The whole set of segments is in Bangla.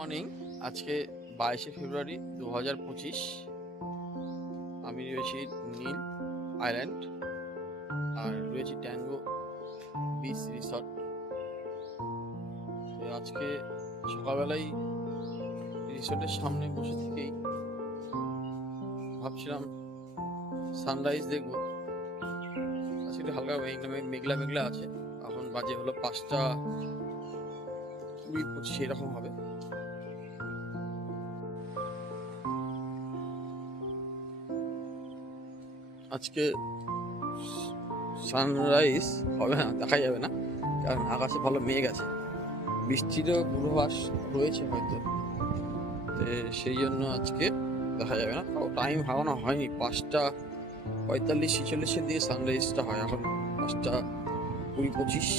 মর্নিং। আজকে 22শে ফেব্রুয়ারি 2025। আমি রয়েছি নীল আইল্যান্ড আর রয়েছি ট্যাঙ্গো বিচ রিসর্ট। আজকে সকালবেলায় রিসর্টের সামনে বসে থেকেই ভাবছিলাম সানরাইজ দেখবো। আজকে একটু হালকা মেঘলা মেঘলা আছে। এখন বাজে হলো 5:20-25 এরকম হবে। আজকে সানরাইজ হবে না, দেখা যাবে না, কারণ আকাশে ভালো মেঘ আছে, বৃষ্টিরও পূর্বাভাস রয়েছে হয়তো, তো সেই জন্য আজকে দেখা যাবে না। টাইম হারানো হয়নি, 5:45-46 দিয়ে সানরাইজটা হয়, এখন 5:20-25।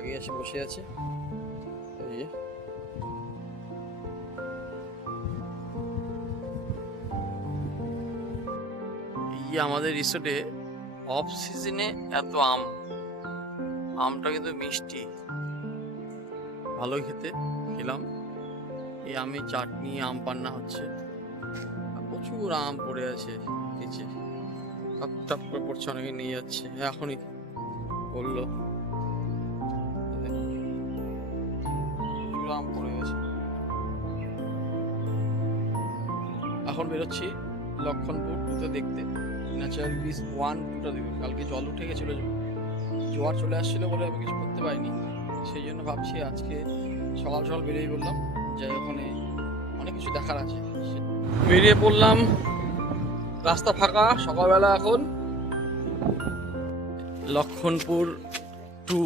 আগে এসে বসে আছে, এই আমাদের রিসোর্টে অফ সিজনে এত আমটা কিন্তু মিষ্টি, ভালোই খেতে। খেলাম এই আমি চাটনি, আম পান্না হচ্ছে, প্রচুর আম পড়ে আছে নিচে, টপ টপ করে পড়ছে, অনেকে নিয়ে যাচ্ছে। এখনই বললো আম পড়ে গেছে। এখন বেরোচ্ছি লক্ষণপুর টুতে দেখতে, ন্যাচারাল বিচ 1-2টা দেখবে। কালকে জল উঠে গেছিলো, জোয়ার চলে আসছিল বলে আমি কিছু করতে পারিনি, সেই জন্য ভাবছি আজকে সকাল সকাল বেরিয়ে পড়লাম, যাই ওখানে অনেক কিছু দেখার আছে। বেরিয়ে পড়লাম, রাস্তা ফাঁকা সকালবেলা। এখন লক্ষণপুর 2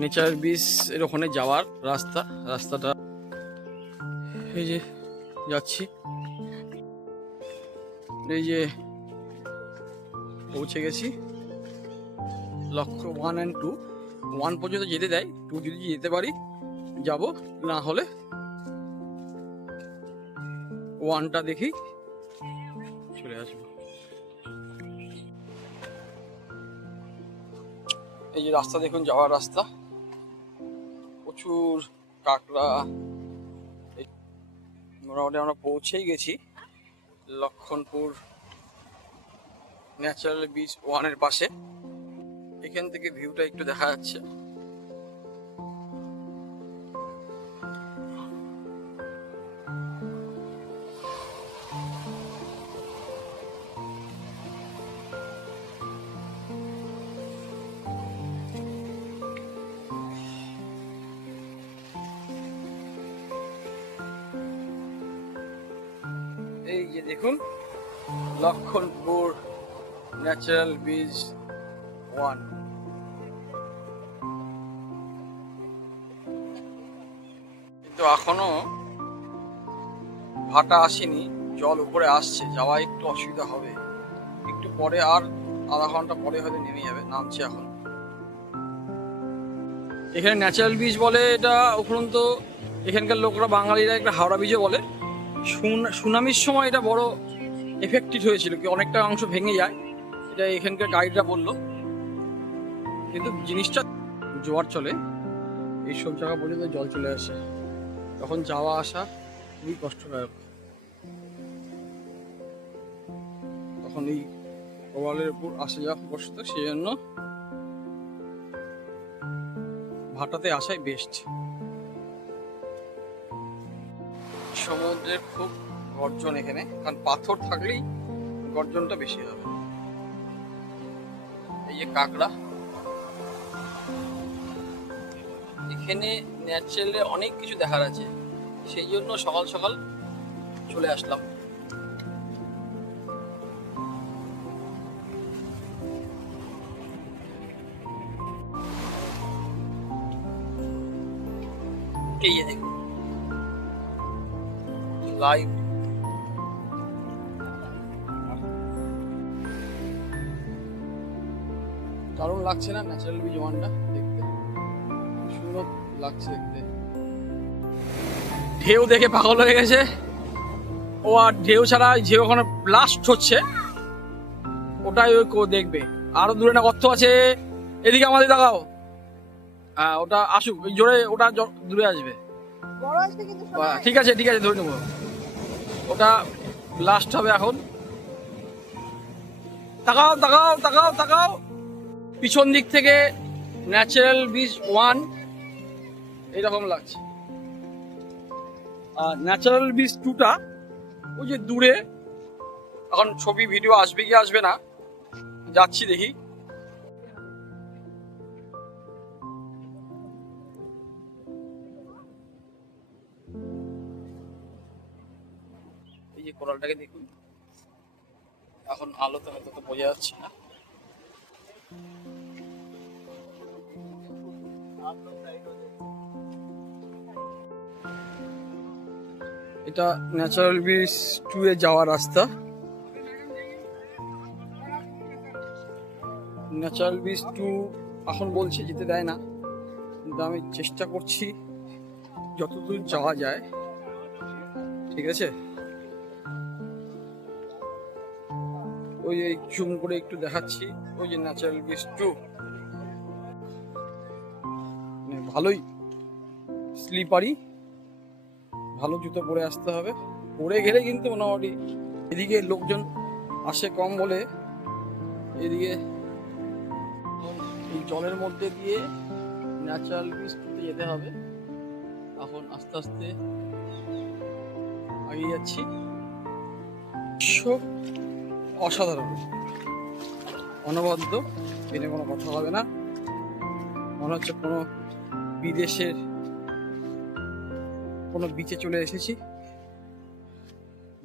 নেচারাল বিচ এর ওখানে যাওয়ার রাস্তাটা এই যে যাচ্ছি, এই যে পৌঁছে গেছি। লক্ষ্য 1 and 2, 1 পর্যন্ত যেতে দেয়, 2 যদি যেতে পারি যাব, না হলে 1টা দেখি চলে আসবো। এই যে রাস্তা দেখুন, যাওয়ার রাস্তা, প্রচুর কাঁকড়া। মোটামুটি আমরা পৌঁছেই গেছি লক্ষণপুর ন্যাচারাল বিচ 1 এর পাশে। এখান থেকে ভিউটা একটু দেখা যাচ্ছে। এই যে দেখুন লক্ষণপুর ন্যাচারাল বিচ 1। কিন্তু এখনো ভাটা আসেনি, জল উপরে আসছে, যাওয়া একটু অসুবিধা হবে। একটু পরে, আর আধা ঘন্টা পরে হয়তো নেমে যাবে, নামছে এখন। এখানে ন্যাচারাল বিচ বলে এটা, উপরন্ত এখানকার লোকরা, বাঙালিরা একটা হাওড়া বিচও বলে। সুনামির সময় এটা বড় এফেক্টেড হয়েছিল, কি অনেকটা অংশ ভেঙে যায়, এটা এখানকার গাইডরা বললো। কিন্তু জিনিসটা, জোয়ার চলে এইসব জায়গা পর্যন্ত জল চলে আসে, তখন যাওয়া আসা খুবই কষ্টদায়ক। তখন এই প্রবালের উপর আসা যাওয়া কষ্ট, সেই জন্য ভাটাতে আসাই বেস্ট। সমুদ্রের খুব গর্জন এখানে, কারণ পাথর থাকলেই গর্জনটা বেশি হবে। এই যে কাঁকড়া, এখানে ন্যাচারালি অনেক কিছু দেখার আছে, সেই জন্য সকাল সকাল চলে আসলাম। এই যে দেখুন লাইভ, দারুণ লাগছে না ন্যাচারাল বিচ ওয়ানটা দেখতে, সুন্দর লাগছে দেখতে। ঢেউ দেখে পাগল হয়ে গেছে ও, আর ঢেউ ছাড়া যে ওখানে ব্লাস্ট হচ্ছে ওটাই ওই দেখবে। আরো দূরে না গর্ত আছে, এদিকে আমাদের দেখাও। হ্যাঁ ওটা আসুক, ওই জোরে ওটা দূরে আসবে। ঠিক আছে ঠিক আছে, ধরে নেবো। ওটা ব্লাস্ট হবে এখন। তাকাও তাকাও তাকাও তাকাও, পিছন দিক থেকে ন্যাচারাল বিচ ওয়ান এইরকম লাগছে। আর ন্যাচারাল বিচ টুটা ওই যে দূরে, এখন ছবি ভিডিও আসবে কি আসবে না, যাচ্ছি দেখি। এই যে কোরালটাকে দেখুন, এখন আলোতে হয়তো তো বোঝা যাচ্ছে না। এটা ন্যাচারাল বিচ টু এ যাওয়ার রাস্তা। ন্যাচারাল বিচ টু এখন বলছে যেতে দেয় না, কিন্তু আমি চেষ্টা করছি যতদূর যাওয়া যায়। ঠিক আছে, ওই যে জুম করে একটু দেখাচ্ছি, ওই যে ন্যাচারাল বিচ টু। ভালোই স্লিপারি, ভালো জুতো পরে আসতে হবে, পরে গেলে কিন্তু মোটামুটি। এদিকে লোকজন আসে কম বলে এদিকে এই জলের মধ্যে দিয়ে ন্যাচারাল বিচ টুতে যেতে হবে। এখন আস্তে আস্তে এগিয়ে যাচ্ছি। অসাধারণ, অনবদ্য, এনে কোনো কথা হবে না। মনে হচ্ছে কোনো বিদেশের কোনো বিচে চলে এসেছি।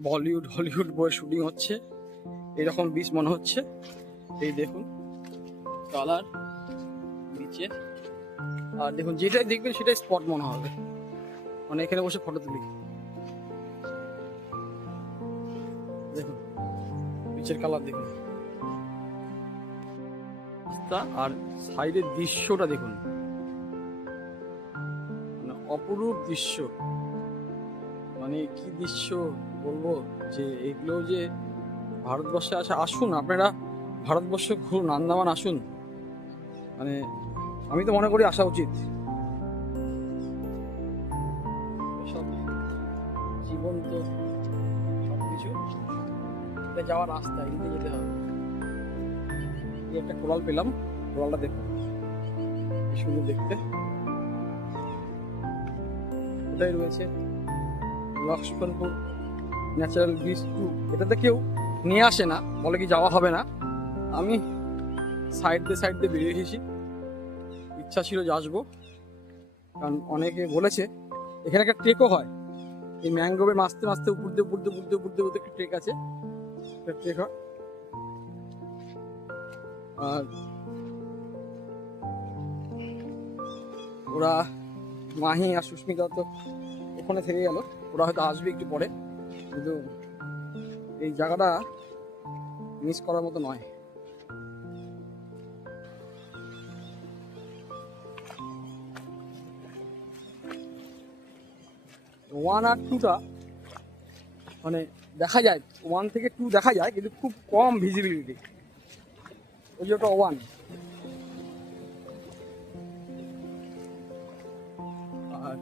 বলিউড হলিউড বইয়ের শুটিং হচ্ছে এরকম বিচ মনে হচ্ছে। এই দেখুন কালার বিচে, আর দেখুন যেটাই দেখবেন সেটাই স্পট মনে হবে, মানে এখানে বসে ফটো তুলি। দেখুন বিচের কালার দেখুন, আর সাইডের দৃশ্যটা দেখুন, মানে অপরূপ দৃশ্য। মানে কি দৃশ্য বলবো, যে এগুলো যে ভারতবর্ষে আসুন আপনারা, ভারতবর্ষে ঘুরুন, আন্দামান আসুন। মানে আমি তো মনে করি আসা উচিত। সব জীবন্ত সবকিছু, এটা যাওয়ার রাস্তা, এদিকে যেতে হবে। একটা কোরাল পেলাম, কোরালটা দেখুন কি সুন্দর দেখতে। ওটাই রয়েছে লক্ষ্মণপুর ন্যাচারাল বিচ টু। এটাতে কেউ নিয়ে আসে না, বলে কি যাওয়া হবে না। আমি সাইড দিয়ে বেরিয়ে এসেছি, ইচ্ছা ছিল যে আসবো, কারণ অনেকে বলেছে এখানে একটা ট্রেকও হয়। এই ম্যানগ্রোভে মাঝতে উপর দিয়ে একটা ট্রেক আছে, ট্রেক হয়। আর ওরা মাহি আর সুস্মিতা তো ওখানে থেকে গেল, ওরা হয়তো আসবে একটু পরে, কিন্তু এই জায়গাটা মিস করার মতো নয়। ওয়ান আর টুটা মানে দেখা যায়, ওয়ান থেকে টু দেখা যায়, কিন্তু খুব কম ভিজিবিলিটি। ওই যে ওটা ওয়ান। আর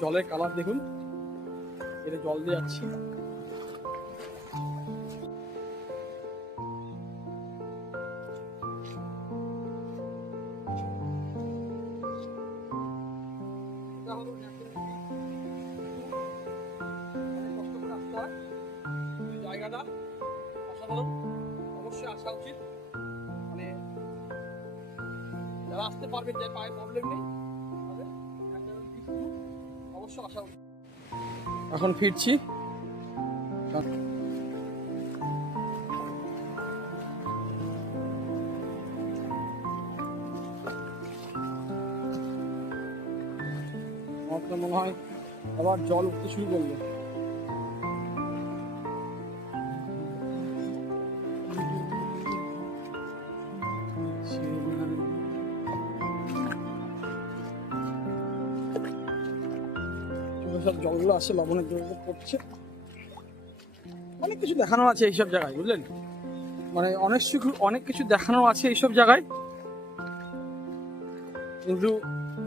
জলের কালার দেখুন, এটা জল দিয়ে যাচ্ছি। জায়গাটা অসাধারণ, অবশ্যই আসা উচিত। মানে যারা আসতে পারবেন, যে পায়ের প্রবলেম নেই, অবশ্যই আসা উচিত। এখন ফিরছি। আমার তো মনে হয় আবার জল উঠতে শুরু করলো। ছেড়ে সব জলগুলো আসছে, লবণের জল পড়ছে। অনেক কিছু দেখানো আছে এইসব জায়গায়, বুঝলেন? মানে অনেক কিছু দেখানো আছে এইসব জায়গায়, কিন্তু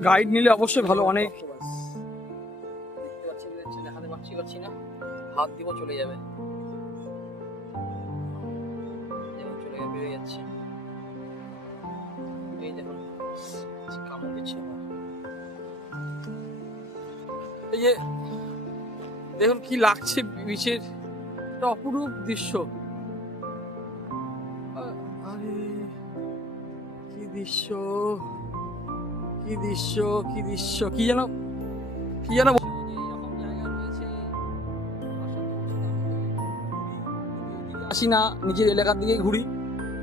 গাইড নিলে অবশ্যই ভালো। অনেক দেখাতে পারছি না, হাত দিব চলে যাবে, চলে যাবে, বেরিয়ে যাচ্ছে। এই দেখুন কামড় দিচ্ছে। এই যে দেখুন কি লাগছে বিচের, একটা অপরূপ দৃশ্য। আরে কি দৃশ্য, কি দৃশ্য, কি দৃশ্য, কি যেন আসি না, নিজের এলাকার দিকেই ঘুরি,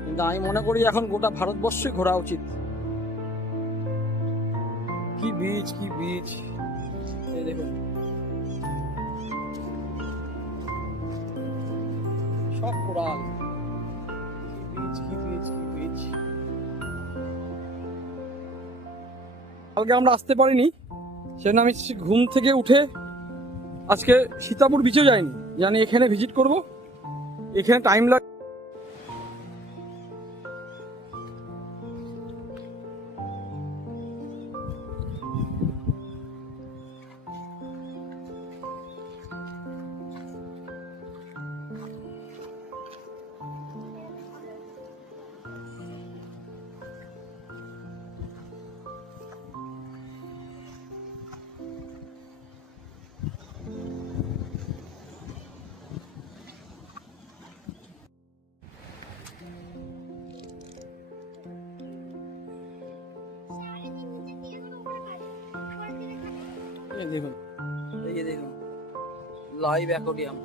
কিন্তু আমি মনে করি এখন গোটা ভারতবর্ষে ঘোরা উচিত। কি বীচ, কি বীচ, এই দেখুন সব কোরাল। কি বীচ, কি বীচ, কি বীচ। কালকে আমরা আসতে পারিনি, সেজন্য আমি ঘুম থেকে উঠে আজকে সীতাপুর বিচেও যাইনি, জানি এখানে ভিজিট করব। এখানে টাইম লাগে। এই দেখুন, এই যে দেখুন লাইভ অ্যাকোয়ারিয়াম।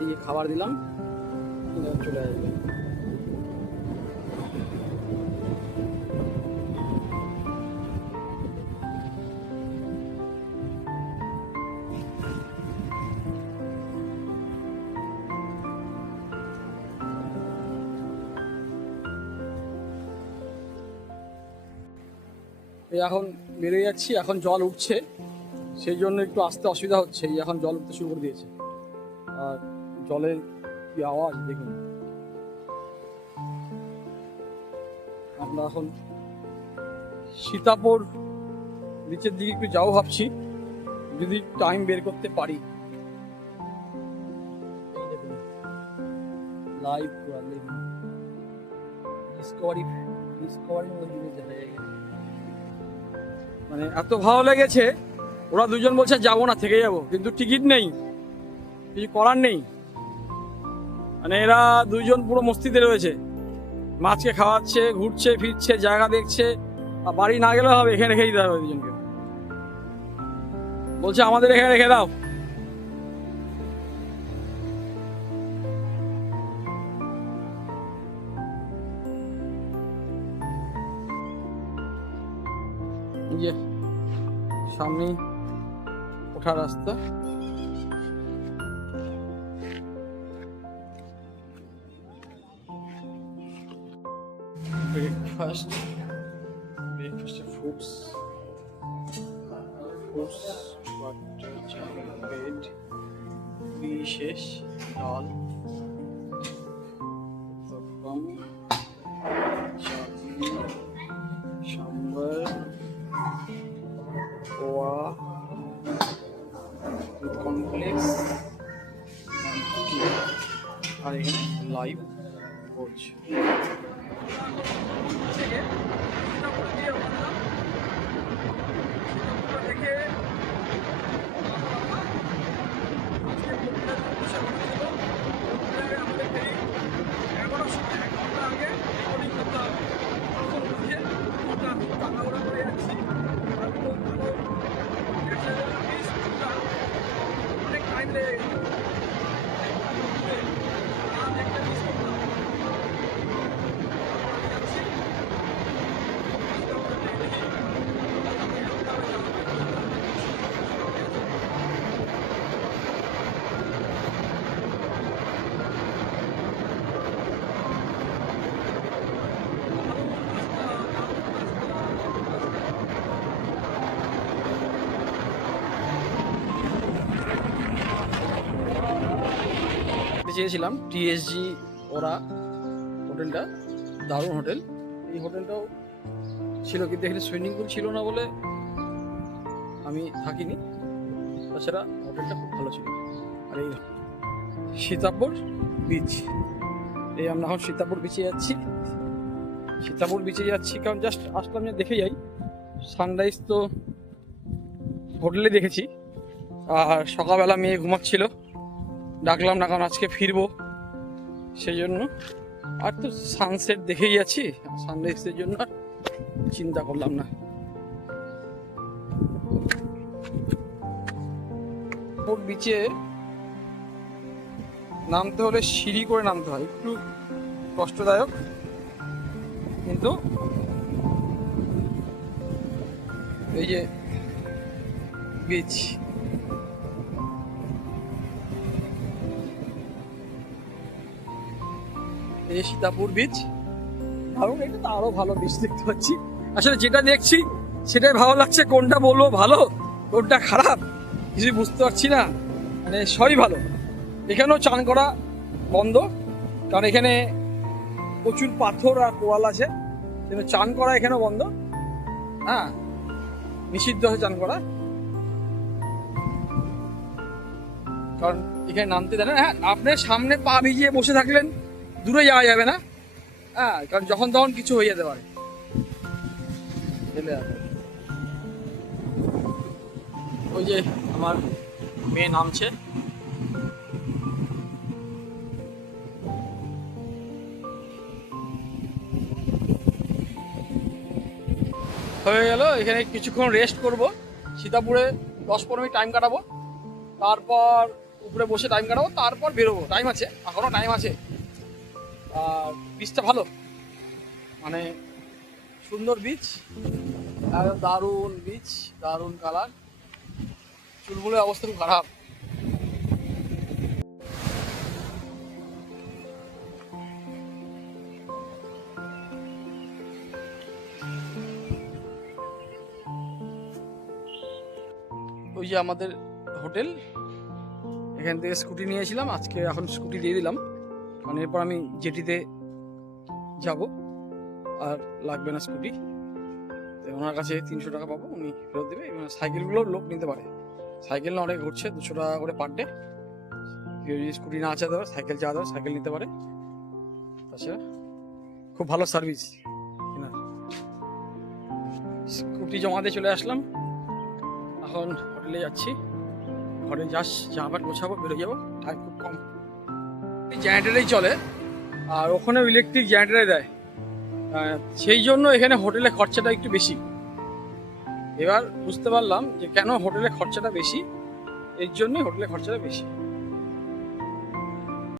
এই যে খাবার দিলাম, চলে আসবে। এখন বেরিয়ে যাচ্ছি, এখন জল উঠছে, সেই জন্য একটু আসতে অসুবিধা হচ্ছে। এখন জল উঠতে শুরু করে দিয়েছে, আর জলের কি আওয়াজ দেখুন। আমরা এখন সীতাপুর বিচের দিকে একটু যাও ভাবছি, যদি টাইম বের করতে পারি। লাইভ ডিসকভারি মানে এত ভালো লেগেছে। ওরা দুজন বলছে যাবো না, থেকে যাবো, কিন্তু টিকিট নেই, কিছু করার নেই। মানে এরা দুইজন পুরো মস্তিতে রয়েছে, মাছকে খাওয়াচ্ছে, ঘুরছে ফিরছে, জায়গা দেখছে। আর বাড়ি না গেলে হবে, এখানে রেখে দিতে হবে দুজনকে। বলছে আমাদের এখানে রেখে দাও। যে সামনে ওঠার রাস্তা, ব্রেকফাস্টে ফ্রুটস, বাটার, চিকেন, ব্রেড, বিশেষ ডাল, চাটনি, সাম্বার, পোয়া, কর্নফ্লেক্স, আর এখানে লাইভ কোচ। টাকা চেয়েছিলাম, টিএসজি ওরা হোটেলটা দারুণ হোটেল। এই হোটেলটাও ছিল কিন্তু এখানে সুইমিং পুল ছিল না বলে আমি থাকিনি, তাছাড়া হোটেলটা খুব ভালো ছিল। আর এই সীতাপুর বিচ, এই আমরা এখন সীতাপুর বিচে যাচ্ছি। সীতাপুর বিচে যাচ্ছি কারণ জাস্ট আসলাম যে দেখে যাই। সানরাইজ তো হোটেলে দেখেছি, আর সকালবেলা মেয়ে ঘুমাচ্ছিল, ডাকলাম না কারণ আজকে ফিরবো সেই জন্য। আর তো সানসেট দেখেই যাচ্ছি, সানরাইজের জন্য আর চিন্তা করলাম না। বিচে নামতে হলে সিঁড়ি করে নামতে হয়, একটু কষ্টদায়ক, কিন্তু এই যে বিচ, এই সীতাপুর বিচ দারুণ। এটা তো আরো ভালো বিচ দেখতে পাচ্ছি। আসলে যেটা দেখছি সেটাই ভালো লাগছে, কোনটা বলবো ভালো কোনটা খারাপ কিছু বুঝতে পারছি না, মানে সবই ভালো। এখানেও চান করা বন্ধ, কারণ এখানে প্রচুর পাথর আর কোরাল আছে, কিন্তু চান করা এখানেও বন্ধ। হ্যাঁ, নিষিদ্ধ আছে চান করা, কারণ এখানে নামতে দেয় না। হ্যাঁ, আপনার সামনে পা ভিজিয়ে বসে থাকলেন, দূরে যাওয়া যাবে না। হ্যাঁ, কারণ যখন তখন কিছু হয়ে যেতে পারে। ওই যে আমার মেয়ে নামছে। হয়ে গেল, এখানে কিছুক্ষণ রেস্ট করব। সীতাপুরে 10-15 মিনিট টাইম কাটাবো, তারপর উপরে বসে টাইম কাটাবো, তারপর বেরোবো। টাইম আছে, এখনো টাইম আছে। আর বিচটা ভালো, মানে সুন্দর বিচ, একদম দারুণ বিচ, দারুণ কালার। চুলগুলোর অবস্থা খুব খারাপ। ওই যে আমাদের হোটেল, এখান থেকে স্কুটি নিয়েছিলাম, আজকে এখন স্কুটি দিয়ে দিলাম, কারণ এরপর আমি জেটিতে যাব, আর লাগবে না স্কুটি। ওনার কাছে 300 টাকা পাবো, উনি ফেরত দেবে। এবং সাইকেলগুলো লোক নিতে পারে, সাইকেল না অনেক ঘুরছে, 200 টাকা করে পার ডে। কেউ যদি স্কুটি না চালাতে পারে, সাইকেল চালাতে পারে, সাইকেল নিতে পারে। তাছাড়া খুব ভালো সার্ভিস। স্কুটি জমা দিয়ে চলে আসলাম, এখন হোটেলে যাচ্ছি। ঘরে জামা প্যান্ট গোছাবো, বেরোয় যাবো, টাইম খুব কম। জেনারেটারেই চলে, আর ওখানেও ইলেকট্রিক জেনারেটারে দেয়, সেই জন্য এখানে হোটেলে খরচাটা একটু বেশি। এবার বুঝতে পারলাম যে কেন হোটেলে খরচাটা বেশি, এর জন্যই হোটেলে খরচাটা বেশি।